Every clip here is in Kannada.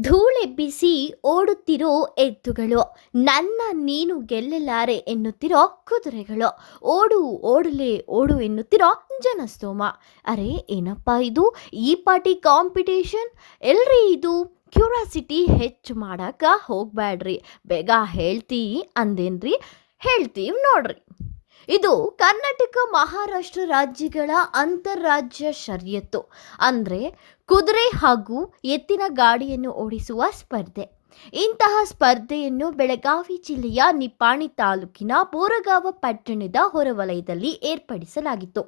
ಧೂಳೆಬ್ಬಿಸಿ ಓಡುತ್ತಿರೋ ಎತ್ತುಗಳು ನನ್ನ ನೀನು ಗೆಲ್ಲಲಾರೆ ಎನ್ನುತ್ತಿರೋ ಕುದುರೆಗಳು. ಓಡು, ಓಡಲೇ, ಓಡು ಎನ್ನುತ್ತಿರೋ ಜನಸ್ತೋಮ. ಅರೆ, ಏನಪ್ಪ ಇದು? ಈ ಪಾರ್ಟಿ ಕಾಂಪಿಟೇಷನ್? ಎಲ್ರಿ ಇದು? ಕ್ಯೂರಾಸಿಟಿ ಹೆಚ್ಚು ಮಾಡಾಕ ಹೋಗ್ಬ್ಯಾಡ್ರಿ. ಬೇಗ ಹೇಳ್ತೀ ಅಂದೇನ್ರಿ? ಹೇಳ್ತೀವಿ ನೋಡ್ರಿ. ಇದು ಕರ್ನಾಟಕ ಮಹಾರಾಷ್ಟ್ರ ರಾಜ್ಯಗಳ ಅಂತಾರಾಜ್ಯ ಶರ್ಯತ್ತು. ಅಂದ್ರೆ ಕುದುರೆ ಹಾಗೂ ಎತ್ತಿನ ಗಾಡಿಯನ್ನು ಓಡಿಸುವ ಸ್ಪರ್ಧೆ. ಇಂತಹ ಸ್ಪರ್ಧೆಯನ್ನು ಬೆಳಗಾವಿ ಜಿಲ್ಲೆಯ ನಿಪ್ಪಾಣಿ ತಾಲೂಕಿನ ಬೋರಗಾವ ಪಟ್ಟಣದ ಹೊರವಲಯದಲ್ಲಿ ಏರ್ಪಡಿಸಲಾಗಿತ್ತು.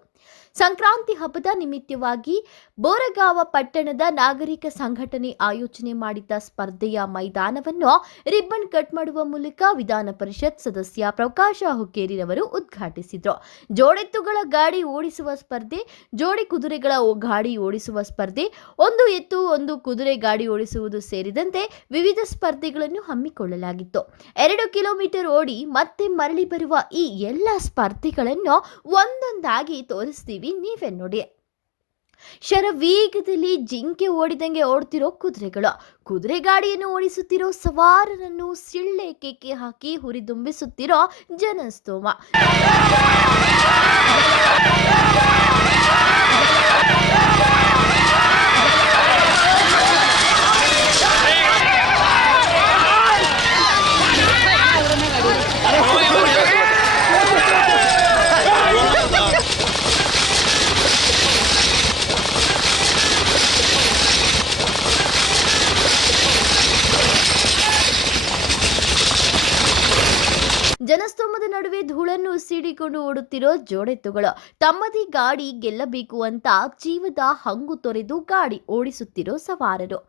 ಸಂಕ್ರಾಂತಿ ಹಬ್ಬದ ನಿಮಿತ್ತವಾಗಿ ಬೋರಗಾವ ಪಟ್ಟಣದ ನಾಗರಿಕ ಸಂಘಟನೆ ಆಯೋಜನೆ ಮಾಡಿದ್ದ ಸ್ಪರ್ಧೆಯ ಮೈದಾನವನ್ನು ರಿಬ್ಬನ್ ಕಟ್ ಮಾಡುವ ಮೂಲಕ ವಿಧಾನ ಪರಿಷತ್ ಸದಸ್ಯ ಪ್ರಕಾಶ ಹುಕ್ಕೇರಿನವರು ಉದ್ಘಾಟಿಸಿದರು. ಜೋಡೆತ್ತುಗಳ ಗಾಡಿ ಓಡಿಸುವ ಸ್ಪರ್ಧೆ, ಜೋಡಿ ಕುದುರೆಗಳ ಗಾಡಿ ಓಡಿಸುವ ಸ್ಪರ್ಧೆ, ಒಂದು ಎತ್ತು, ಒಂದು ಕುದುರೆ ಗಾಡಿ ಓಡಿಸುವುದು ಸೇರಿದಂತೆ ವಿವಿಧ ಸ್ಪರ್ಧೆಗಳನ್ನು ಹಮ್ಮಿಕೊಳ್ಳಲಾಗಿತ್ತು. ಎರಡು ಕಿಲೋಮೀಟರ್ ಓಡಿ ಮತ್ತೆ ಮರಳಿ ಬರುವ ಈ ಎಲ್ಲ ಸ್ಪರ್ಧೆಗಳನ್ನು ಒಂದೊಂದಾಗಿ ತೋರಿಸ್ತೀವಿ. ನೀವೇ ನೋಡಿ. ಶರವೇಗದಲ್ಲಿ ಜಿಂಕೆ ಓಡಿದಂಗೆ ಓಡ್ತಿರೋ ಕುದುರೆಗಳು. ಕುದುರೆ ಗಾಡಿಯನ್ನು ಓಡಿಸುತ್ತಿರೋ ಸವಾರರನ್ನು ಸಿಳ್ಳೆ ಕೇಕೆ ಹಾಕಿ ಹುರಿದುಂಬಿಸುತ್ತಿರೋ ಜನಸ್ತೋಮ. ಜನಸ್ತೋಮದ ನಡುವೆ ಧೂಳನ್ನು ಸಿಡಿಕೊಂಡು ಓಡುತ್ತಿರೋ ಜೋಡೆತ್ತುಗಳು. ತಮ್ಮದೇ ಗಾಡಿ ಗೆಲ್ಲಬೇಕು ಅಂತ ಜೀವದ ಹಂಗು ತೊರೆದು ಗಾಡಿ ಓಡಿಸುತ್ತಿರೋ ಸವಾರರು.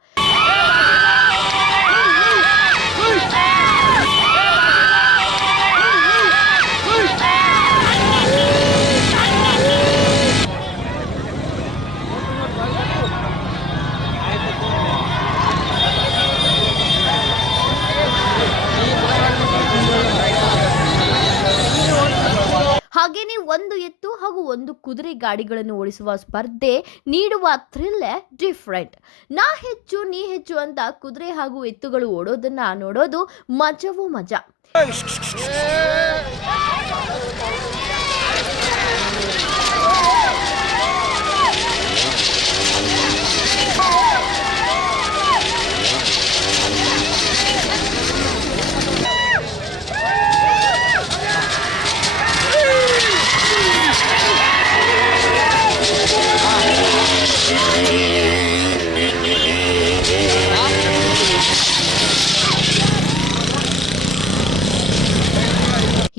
ಒಂದು ಕುದುರೆ ಗಾಡಿಗಳನ್ನು ಓಡಿಸುವ ಸ್ಪರ್ಧೆ ನೀಡುವ ಥ್ರಿಲ್ ಡಿಫ್ರೆಂಟ್. ನಾ ಹೆಚ್ಚು, ನೀ ಹೆಚ್ಚು ಅಂತ ಕುದುರೆ ಹಾಗೂ ಎತ್ತುಗಳು ಓಡೋದನ್ನ ನೋಡೋದು ಮಜವೋ ಮಜಾ.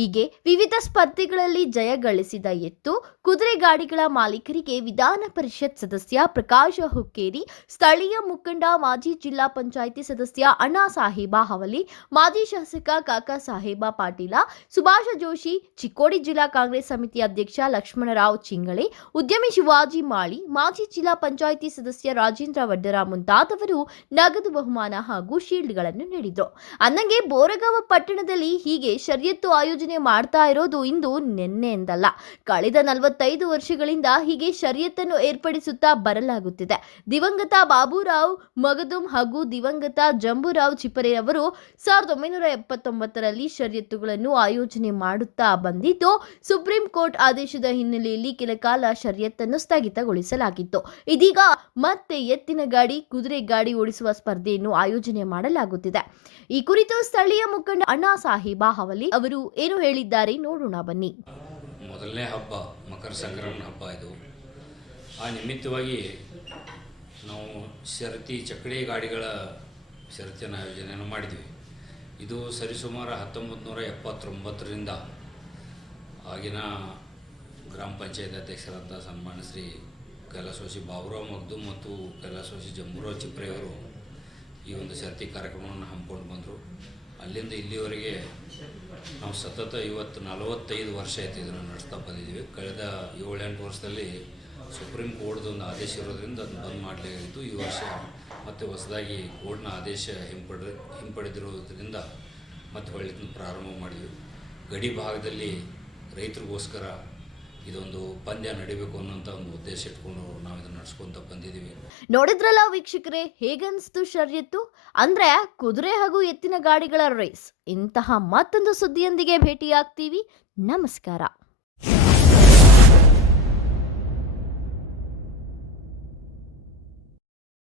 ಹೀಗೆ ವಿವಿಧ ಸ್ಪರ್ಧೆಗಳಲ್ಲಿ ಜಯ ಗಳಿಸಿದ ಎತ್ತು ಕುದುರೆ ಗಾಡಿಗಳ ಮಾಲೀಕರಿಗೆ ವಿಧಾನ ಪರಿಷತ್ ಸದಸ್ಯ ಪ್ರಕಾಶ ಹುಕ್ಕೇರಿ, ಸ್ಥಳೀಯ ಮುಖಂಡ, ಮಾಜಿ ಜಿಲ್ಲಾ ಪಂಚಾಯಿತಿ ಸದಸ್ಯ ಅಣ್ಣಾ ಸಾಹೇಬ ಹವಲಿ, ಮಾಜಿ ಶಾಸಕ ಕಾಕಾ ಸಾಹೇಬ ಪಾಟೀಲ, ಸುಭಾಷ ಜೋಶಿ, ಚಿಕ್ಕೋಡಿ ಜಿಲ್ಲಾ ಕಾಂಗ್ರೆಸ್ ಸಮಿತಿ ಅಧ್ಯಕ್ಷ ಲಕ್ಷ್ಮಣರಾವ್ ಚಿಂಗಳೆ, ಉದ್ಯಮಿ ಶಿವಾಜಿ ಮಾಳಿ, ಮಾಜಿ ಜಿಲ್ಲಾ ಪಂಚಾಯಿತಿ ಸದಸ್ಯ ರಾಜೇಂದ್ರ ವಡ್ಡರ ಮುಂತಾದವರು ನಗದು ಬಹುಮಾನ ಹಾಗೂ ಶೀಲ್ಡ್ಗಳನ್ನು ನೀಡಿದರು. ಅನ್ನಂಗೆ ಬೋರಗಾವ ಪಟ್ಟಣದಲ್ಲಿ ಹೀಗೆ ಶರ್ಯತ್ತು ಆಯೋಜನೆ ಮಾಡ್ತಾ ಇರೋದು ಇಂದು ನಿನ್ನೆಯಿಂದಲ್ಲ. ಕಳೆದ ನಲವತ್ತೈದು ವರ್ಷಗಳಿಂದ ಹೀಗೆ ಶರ್ಯತ್ತನ್ನು ಏರ್ಪಡಿಸುತ್ತಾ ಬರಲಾಗುತ್ತಿದೆ. ದಿವಂಗತ ಬಾಬುರಾವ್, ಮಗದುಂ ಹಾಗೂ ದಿವಂಗತ ಜಂಬುರಾವ್ ಚಿಪರೆ ಅವರು ಸಾವಿರದ ಒಂಬೈನೂರ ಎಪ್ಪತ್ತೊಂಬತ್ತರಲ್ಲಿ ಶರ್ಯತ್ತುಗಳನ್ನು ಆಯೋಜನೆ ಮಾಡುತ್ತಾ ಬಂದಿದ್ದು, ಸುಪ್ರೀಂ ಕೋರ್ಟ್ ಆದೇಶದ ಹಿನ್ನೆಲೆಯಲ್ಲಿ ಕೆಲ ಕಾಲ ಶರ್ಯತ್ತನ್ನು ಸ್ಥಗಿತಗೊಳಿಸಲಾಗಿತ್ತು. ಇದೀಗ ಮತ್ತೆ ಎತ್ತಿನ ಗಾಡಿ, ಕುದುರೆ ಗಾಡಿ ಓಡಿಸುವ ಸ್ಪರ್ಧೆಯನ್ನು ಆಯೋಜನೆ ಮಾಡಲಾಗುತ್ತಿದೆ. ಈ ಕುರಿತು ಸ್ಥಳೀಯ ಮುಖಂಡ ಅಣ್ಣಾ ಸಾಹೇಬ ಹವಲಿ ಅವರು ಏನು ಹೇಳಿದ್ದಾರೆ. ನೋಡೋಣ ಬನ್ನಿ. ಮೊದಲನೇ ಹಬ್ಬ, ಮಕರ ಸಂಕ್ರಮಣ ಹಬ್ಬ ಇದು. ಆ ನಿಮಿತ್ತವಾಗಿ ನಾವು ಸರತಿ ಚಕ್ಕಡಿ ಗಾಡಿಗಳ ಶರತಿಯನ್ನು ಆಯೋಜನೆಯನ್ನು ಮಾಡಿದ್ವಿ. ಇದು ಸರಿಸುಮಾರು ಹತ್ತೊಂಬತ್ತು ನೂರ ಎಪ್ಪತ್ತೊಂಬತ್ತರಿಂದ ಆಗಿನ ಗ್ರಾಮ ಪಂಚಾಯತ್ ಅಧ್ಯಕ್ಷರಾದ ಸನ್ಮಾನ ಶ್ರೀ ಕೈಲಾಸೋಶಿ ಬಾಬುರಾವ್ ಮಗ್ದು ಮತ್ತು ಕೈಲಾಸೋಶಿ ಜಂಬುರಾವ್ ಚಿಪ್ರೆಯವರು ಈ ಒಂದು ಸರತಿ ಕಾರ್ಯಕ್ರಮವನ್ನು ಹಮ್ಮಿಕೊಂಡು ಬಂದರು. ಅಲ್ಲಿಂದ ಇಲ್ಲಿವರೆಗೆ ನಾವು ಸತತ ಇವತ್ತು ನಲವತ್ತೈದು ವರ್ಷ ಆಯ್ತು ಇದನ್ನು ನಡೆಸ್ತಾ ಬಂದಿದ್ದೀವಿ. ಕಳೆದ ಏಳೆಂಟು ವರ್ಷದಲ್ಲಿ ಸುಪ್ರೀಂ ಕೋರ್ಟ್ದೊಂದು ಆದೇಶ ಇರೋದ್ರಿಂದ ಅದನ್ನು ಬಂದ್ ಮಾಡಲಾಗಿತ್ತು ಈ ವರ್ಷ ಮತ್ತೆ ಹೊಸದಾಗಿ ಕೋರ್ಟ್ನ ಆದೇಶ ಹಿಂಪಡ, ಹಿಂಪಡೆದಿರೋದ್ರಿಂದ ಮತ್ತೆ ಹೊಳ್ಳಿ ಪ್ರಾರಂಭ ಮಾಡಿದ್ವಿ. ಗಡಿ ಭಾಗದಲ್ಲಿ ರೈತರಿಗೋಸ್ಕರ ಪಂದ್ಯ ನಡಿಬೇಕು ಅನ್ನೋಂಥ ಒಂದು ಉದ್ದೇಶ ಇಟ್ಕೊಂಡು ನಾವು ಇದನ್ನು ನಡ್ಸ್ಕೊಂತ ಬಂದಿದ್ದೀವಿ. ನೋಡಿದ್ರಲ್ಲ ವೀಕ್ಷಕರೇ, ಹೇಗನ್ಸ್ತು ಶರ್ಯತ್ತು? ಅಂದ್ರೆ ಕುದುರೆ ಹಾಗೂ ಎತ್ತಿನ ಗಾಡಿಗಳ ರೇಸ್ ಇಂತಹ ಮತ್ತೊಂದು ಸುದ್ದಿಯೊಂದಿಗೆ ಭೇಟಿಯಾಗ್ತೀವಿ. ನಮಸ್ಕಾರ.